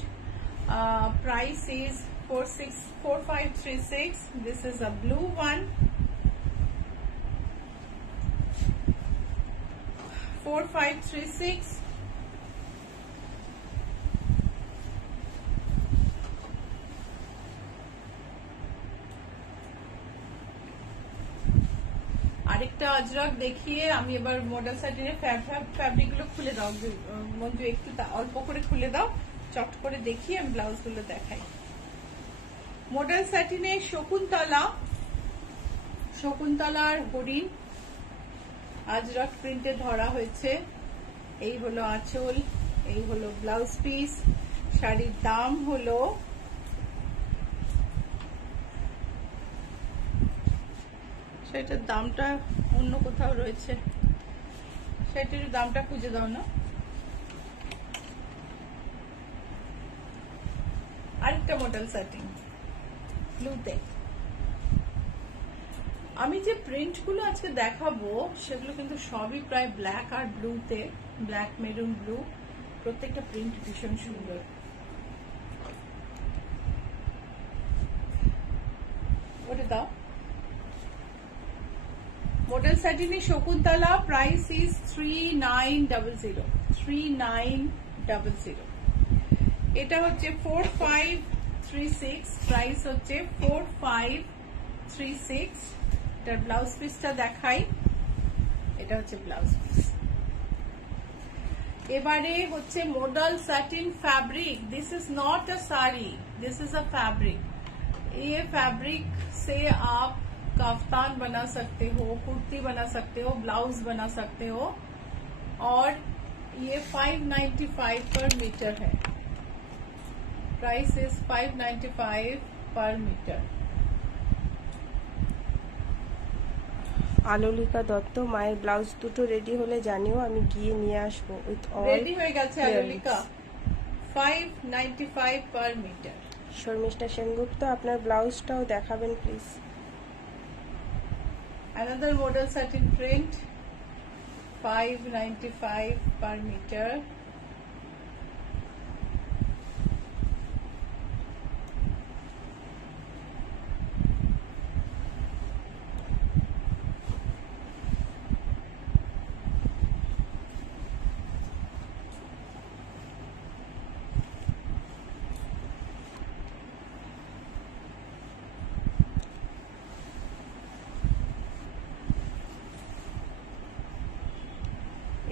price is 4536. This is a blue one. 4536. আরেকটা আজরাক দেখিয়ে আমি এবার মডেল স্যাটিনের ফ্যাব্রিক গুলো খুলে দাও মঞ্জু, একটু অল্প করে খুলে দাও, চট করে দেখিয়ে আমি ব্লাউজ গুলো দেখাই। মডেল স্যাটিনে শকুন্তলার হরিণ আজরাক প্রিন্টে ধরা হয়েছে। এই হলো আঁচল, এই হলো ব্লাউজ পিস। শাড়ির দাম হলো সেটার দামটা অন্য কোথাও রয়েছে, সেটার দামটা খুঁজে দাও না। আরেকটা মডেল স্যাটিন ব্লুতে। আমি যে প্রিন্ট গুলো আজকে দেখাবো সেগুলো কিন্তু সবই প্রায় ব্ল্যাক আর ব্লুতে, ব্ল্যাক মেরুন ব্লু, প্রত্যেকটা প্রিন্ট ভীষণ সুন্দর। ওটা দাও। মডেল স্যাটিনে শকুন্তলা, প্রাইস ইজ 3900, 3900। এটা হচ্ছে 4536, প্রাইস হচ্ছে 4536। এটার ব্লাউজ পিসটা দেখাই, এটা হচ্ছে ব্লাউজ পিস। এবারে হচ্ছে model satin fabric. This is not a sari, this is a fabric. ये फैब्रिक से आप कफ्तान बना सकते हो, कुर्ती बना सकते हो, ब्लाउज बना सकते हो। और ये 595 पर मीटर है, प्राइस इज 595 पर मीटर। আলোলিকা দত্ত, মায়ের ব্লাউজ দুটো রেডি হলে জানিও, আমি গিয়ে নিয়ে আসবো। উইথ অল রেডি হয়ে গেছে আলোলিকা, 595 पर मीटर। শর্মিষ্ঠা সেনগুপ্ত, আপনার ব্লাউজটাও দেখাবেন please. Another model satin print, 595 per meter.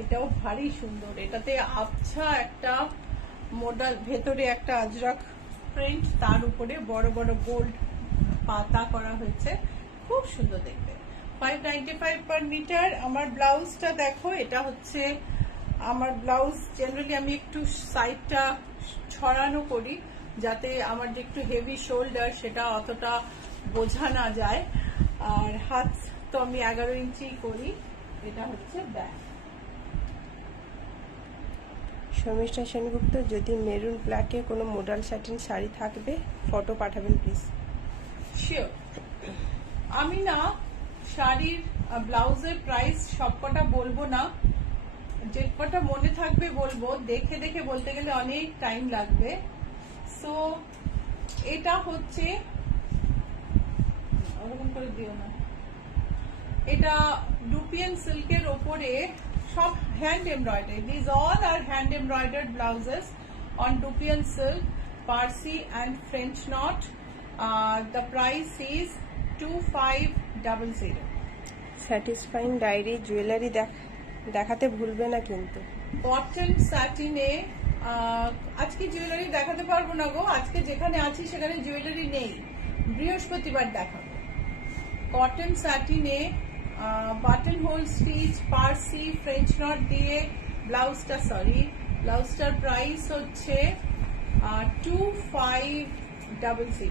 এটাও ভারী সুন্দর, এটাতে আবছা একটা মডেল, ভেতরে একটা আজরাক প্রিন্ট, তার উপরে বড় বড় গোল্ড পাতা করা হয়েছে, খুব সুন্দর দেখতে। 595 পার মিটার। আমার ব্লাউজটা দেখো, এটা হচ্ছে আমার ব্লাউজ। জেনারেলি আমি একটু সাইডটা ছড়ানো করি যাতে আমার যে একটু হেভি শোল্ডার সেটা অতটা বোঝা না যায়, আর হাত তো আমি 11 ইঞ্চি করি। এটা হচ্ছে ব্যাক। শর্মিষ্ঠা সেনগুপ্ত, যদি মেরুন ব্ল্যাকে কোনো মডেল স্যাটিন শাড়ি থাকবে ফটো পাঠাবেন প্লিজ। শিওর। আমি না শাড়ির ব্লাউজের প্রাইস সবকটা বলবো না, যে কটা মনে থাকবে বলবো। দেখে দেখে বলতে গেলে অনেক টাইম লাগবে। সো এটা হচ্ছে, ওরকম করে দিও না, এটা ডুপিয়ান সিল্কের ওপরে সব hand embroidery. This all are hand embroidered blouses on dupion silk, Parsi and French knot. The price is 2500। Satisfying diary jewellery দেখাতে ভুলবে না কিন্তু। কটন স্যাটিনে আজকে জুয়েলারি দেখাতে পারবো না গো, আজকে যেখানে আছি সেখানে জুয়েলারি নেই, বৃহস্পতিবার দেখাবো। কটন স্যাটিনে button hole stitch, Parsi, French knot দিয়ে ব্লাউজটার প্রাইস হচ্ছে 2500।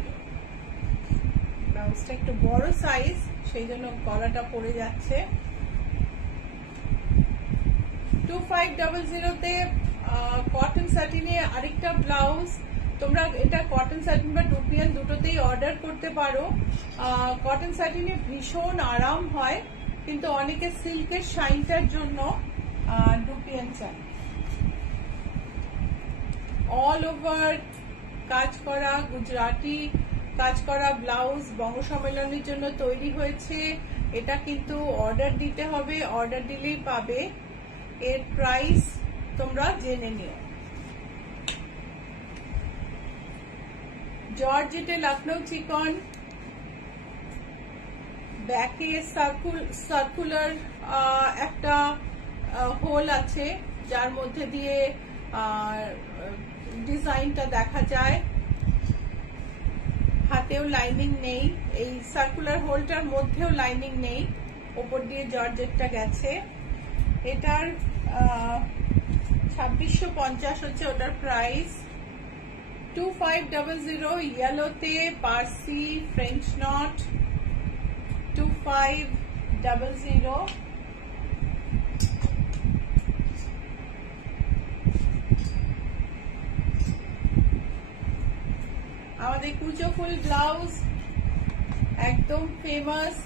ব্লাউজটা একটু বড় সাইজ, সেই জন্য গলাটা পড়ে যাচ্ছে। 2500 কটন স্যাটিনে আরেকটা ব্লাউজ। তোমরা এটা কটন স্যাটিন বা ডুপিয়ান দুটোতেই অর্ডার করতে পারো। কটন স্যাটিনে ভীষণ আরাম হয়, কিন্তু অনেকে সিল্কের শাইনটার জন্য ডুপিয়ান চান। অল ওভার কাজ করা গুজরাটি কাজ করা ব্লাউজ বঙ্গ সম্মেলনের জন্য তৈরি হয়েছে। এটা কিন্তু অর্ডার দিতে হবে, অর্ডার দিলেই পাবে। এর প্রাইস তোমরা জেনে নিও। জর্জেটে লখনৌ চিকন, ব্যাকে সার্কুলার একটা হোল আছে যার মধ্যে দিয়ে ডিজাইনটা দেখা যায়। হাতেও লাইনিং নেই, এই সার্কুলার হোলটার মধ্যেও লাইনিং নেই, ওপর দিয়ে জর্জেটটা গেছে। এটার 2650 হচ্ছে ওটার প্রাইস। 2500 ইয়েলোতে, পার্সি, ফ্রেঞ্চ নট, 2500। আমাদের কুচো ফুল ব্লাউজ একদম ফেমাস,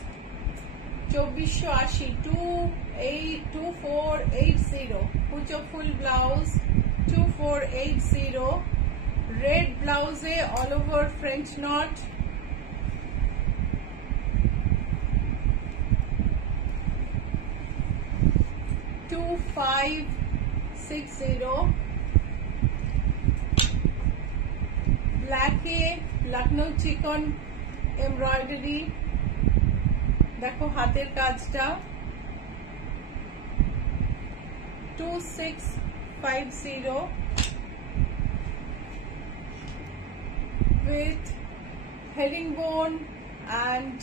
2480, 2480 কুচো ফুল ব্লাউজ 2480। রেড ব্লাউজে অল ওভার ফ্রেঞ্চ নট, 2560। ব্ল্যাকে লখনৌ চিকন এমব্রয়ডারি, দেখো হাতের কাজটা, 2650 with herringbone and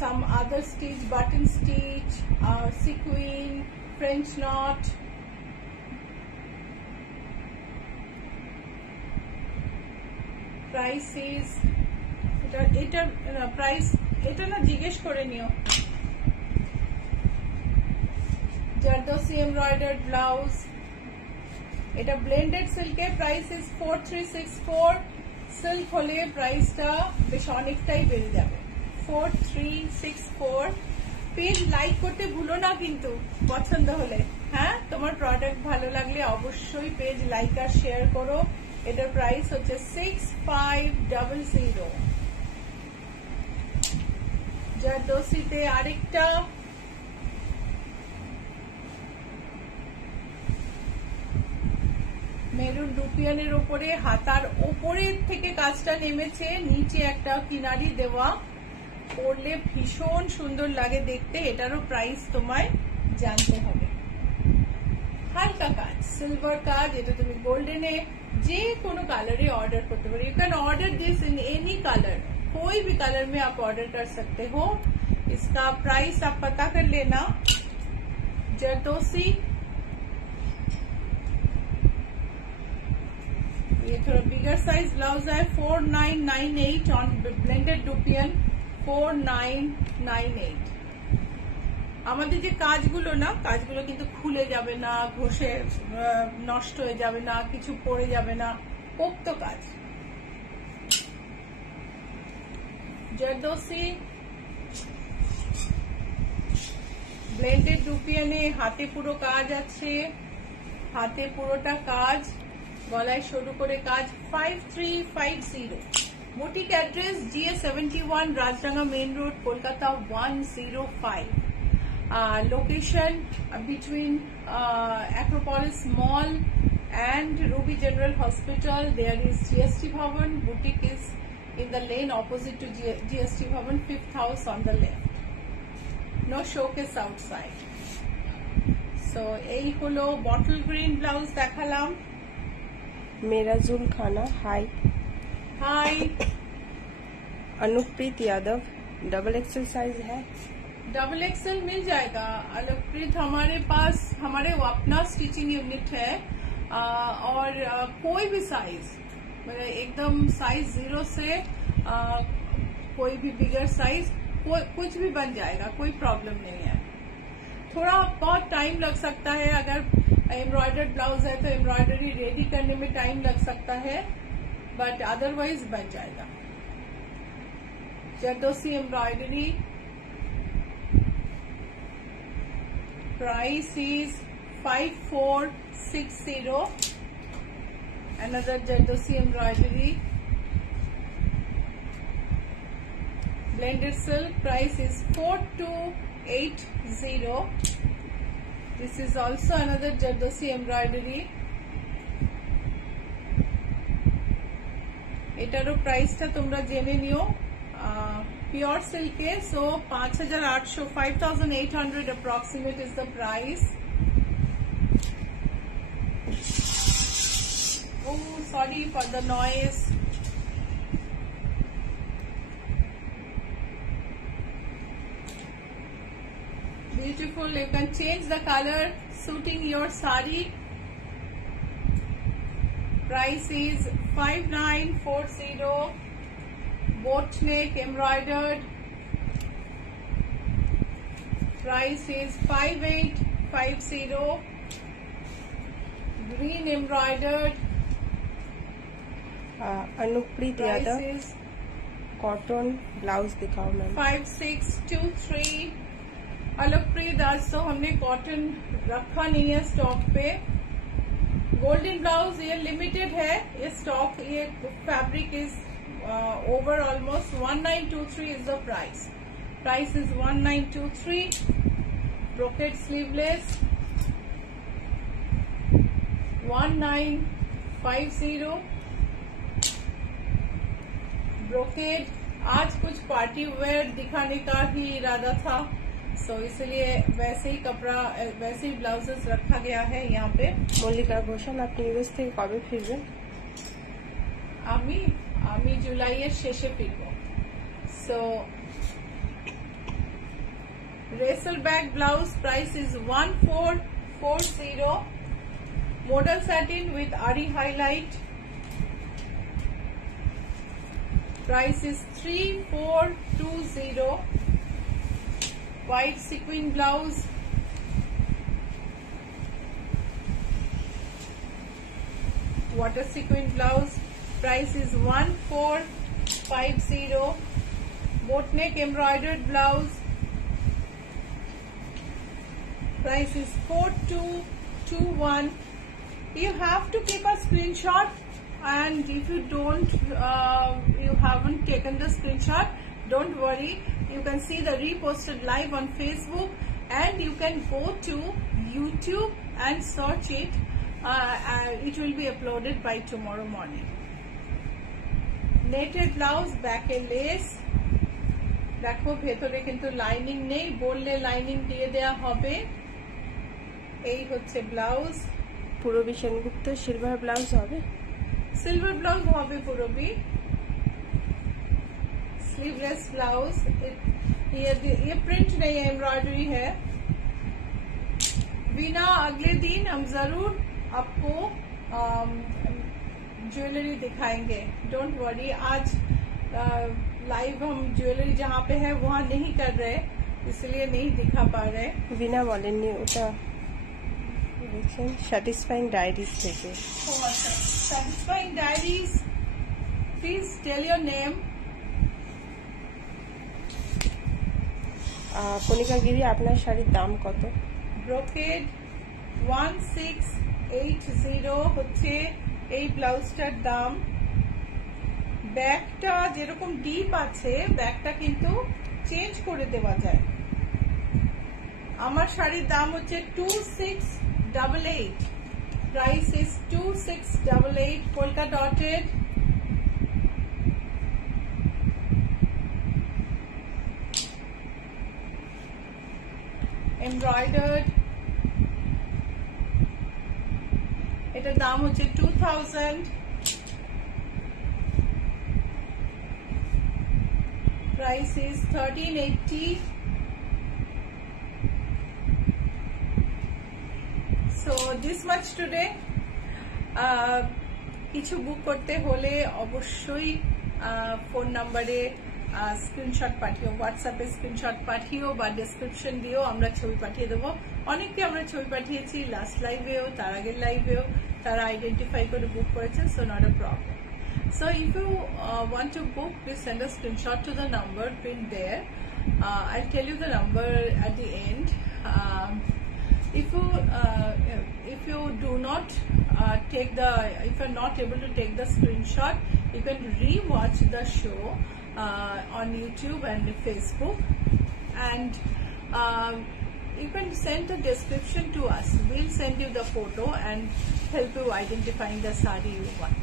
some other stitch, button stitch, sequin, French knot. Price is price এটা না জিজ্ঞেস করে নিও। জারদোসি এমব্রয়ডার্ড ব্লাউজ, এটা ব্লেন্ডেড সিল্কের, প্রাইস ইজ 4364। সিল্ক হলে প্রাইসটা বেশ অনেকটাই বেড়ে যাবে, 4364। পেজ লাইক করতে ভুলো না কিন্তু পছন্দ হলে। হ্যাঁ, তোমার প্রোডাক্ট ভালো লাগলে অবশ্যই পেজ লাইক আর শেয়ার করো। এটার প্রাইস হচ্ছে 6500। জারদোসিতে আরেকটা মেরুন রুপিয়ানের ওপরে হাতার ওপরের থেকে কাজটা নেমেছে, নিচে একটা কিনারি দেওয়া, পরলে ভীষণ সুন্দর লাগে দেখতে। এটারও প্রাইস তোমায় জানতে হবে। হালকা কাজ, সিলভার কাজ, এটা তুমি গোল্ডেনে जे कोनो कलर ऑर्डर करते हो। You can order this in any colour, कोई भी कलर में आप ऑर्डर कर सकते हो। इसका प्राइस आप पता कर लेना। जरदोसी, ये थोड़ा बिगर साइज ब्लाउज है, 4998 ऑन ब्लेंडेड डुपियन, 4998। আমাদের যে কাজগুলো না, কাজগুলো কিন্তু খুলে যাবে না, ঘষে নষ্ট হয়ে যাবে না, কিছু পড়ে যাবে না, পোক্ত কাজ। জারদোসি ব্লেন্ডেড রুপিয়ানে হাতে পুরো কাজ আছে, হাতে পুরোটা কাজ, গলায় সরু করে কাজ। 5350 boutique address GA71 Rajdanga main road, Kolkata 105। Location between Acropolis Mall and Ruby General Hospital. There is GST Bhavan. Boutique is in the lane opposite to GST Bhavan, 5th house on the left. No showcase outside. So এই হলো bottle green blouse দেখালাম। Merajul Khana hi hi. Anupreet Yadav, double XL size है? Double XL मिल जाएगा अनुप्रीत। हमारे पास हमारे अपना stitching unit है, और कोई भी साइज, मतलब एकदम साइज 0 से कोई भी बिगर साइज कुछ भी बन जाएगा, कोई प्रॉब्लम नहीं है। थोड़ा बहुत टाइम लग सकता है, अगर एम्ब्रॉयडर्ड ब्लाउज है तो एम्ब्रॉयडरी रेडी करने में टाइम लग सकता है, बट अदरवाइज बन जाएगा। Zardozi embroidery, price is 5460। another Jardosi embroidery blended silk, price is 4280। this is also another Jardosi embroidery। এটারও প্রাইসটা তোমরা জেনে নিও। प्योर सिल्क है, so 5800, 5800 approximate is the price। Oh, sorry for the noise। Beautiful, you can change the color suiting your sari। price is 5940। boat neck embroidered, price is 5850। green embroidered, Anupreet Yadav, cotton blouse दिखाओ ma'am. 5623। Anupreet, आज तो हमने cotton रखा नहीं है stock पे। Golden blouse ये limited है, ये स्टॉक, ये fabric is over almost 1923 is the price। price is 1923। brocade sleeveless 1950। brocade आज कुछ पार्टी वेयर दिखाने का ही इरादा था, सो इसलिए वैसे ही कपड़ा, वैसे ही ब्लाउजेस रखा गया है यहाँ पे। মল্লিকা ঘোষাল, আপনি ইউএস থেকে কবে ফিরবেন? আমি জুলাইয়ের শেষে ফিরব। So Russell bag blouse, price is 1440। Model satin with aari highlight, price is 3420। White sequin blouse, water sequin blouse, price is 1450। boat neck embroidered blouse, Price is 4221. You have to keep a screenshot, and if you don't, you haven't taken the screenshot, don't worry. You can see the reposted live on Facebook, and you can go to YouTube and search it. It will be uploaded by tomorrow morning. Netted blouse, back a lace. দেখো ভেতরে কিন্তু lining নেই, বললে lining দিয়ে দেয়া হবে। এই হচ্ছে blouse. Purabi Sengupta silver blouse হবে, सिल्वर ब्लाउज হবে পুরবী। स्लीवलेस ब्लाउज, ये प्रिंट नहीं है, एम्ब्रॉयडरी है। बिना अगले दिन हम जरूर आपको ज्वेलरी दिखाएंगे, डोंट वरी। आज लाइव हम ज्वेलरी जहाँ पे है वहाँ नहीं कर रहे, इसलिए नहीं दिखा पा रहे। বিনা বলেননি, ওটা দেখছেন স্যাটিসফাইং ডায়েরিজ থেকে। Satisfying Diaries, please tell your name. কণিকা গিরি, আপনার শাড়ির দাম কত? Brocade 1680 হচ্ছে এই ব্লাউজটার দাম। ব্যাগটা যেরকম ডিপ আছে, ব্যাগটা কিন্তু চেঞ্জ করে দেওয়া যায়। আমার শাড়ির দাম হচ্ছে 2688। Price is 2688, polka dotted. Embroidered. এটার দাম হচ্ছে 2000। Price is 1380. So this much today. কিছু বুক করতে হলে অবশ্যই ফোন নাম্বারে স্ক্রিনশট পাঠিও, হোয়াটসঅ্যাপে স্ক্রিনশট পাঠিও বা ডেসক্রিপশন দিও, আমরা ছবি পাঠিয়ে দেবো। অনেককে আমরা ছবি পাঠিয়েছি, লাস্ট লাইভেও তার আগের লাইভেও তারা আইডেন্টিফাই করে বুক করেছেন, so not a problem. So if you want to book, please send a screenshot to the number pinned there. I'll tell you the number at the end. If you do not if you're not able to take the screenshot, you can re-watch the show on YouTube and Facebook, and you can send the description to us. We'll send you the photo and help you identifying the sari you want.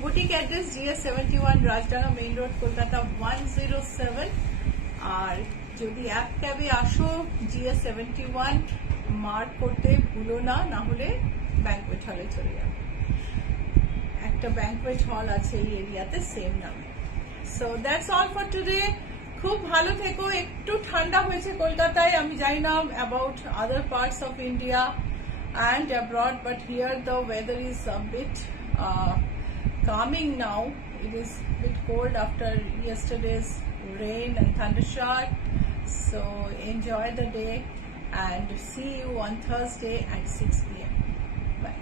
Boutique address GS71, Rajdana Main Road, Kolkata 107. আর যদি এক ক্যাবে আসো GS71 mark করতে ভুলো না, না হলে banquet হলে চলে যাবে। একটা ব্যাংকুয়েট হল আছে এই এরিয়াতে সেম নামে। So that's all for today. খুব ভালো থেকো। একটু ঠান্ডা হয়েছে কলকাতায়, আমি জানি না about other parts of India and abroad, but here the weather is a bit calming now. It is a bit cold after yesterday's rain and thundershower. So enjoy the day and see you on Thursday at 6 p.m. Bye.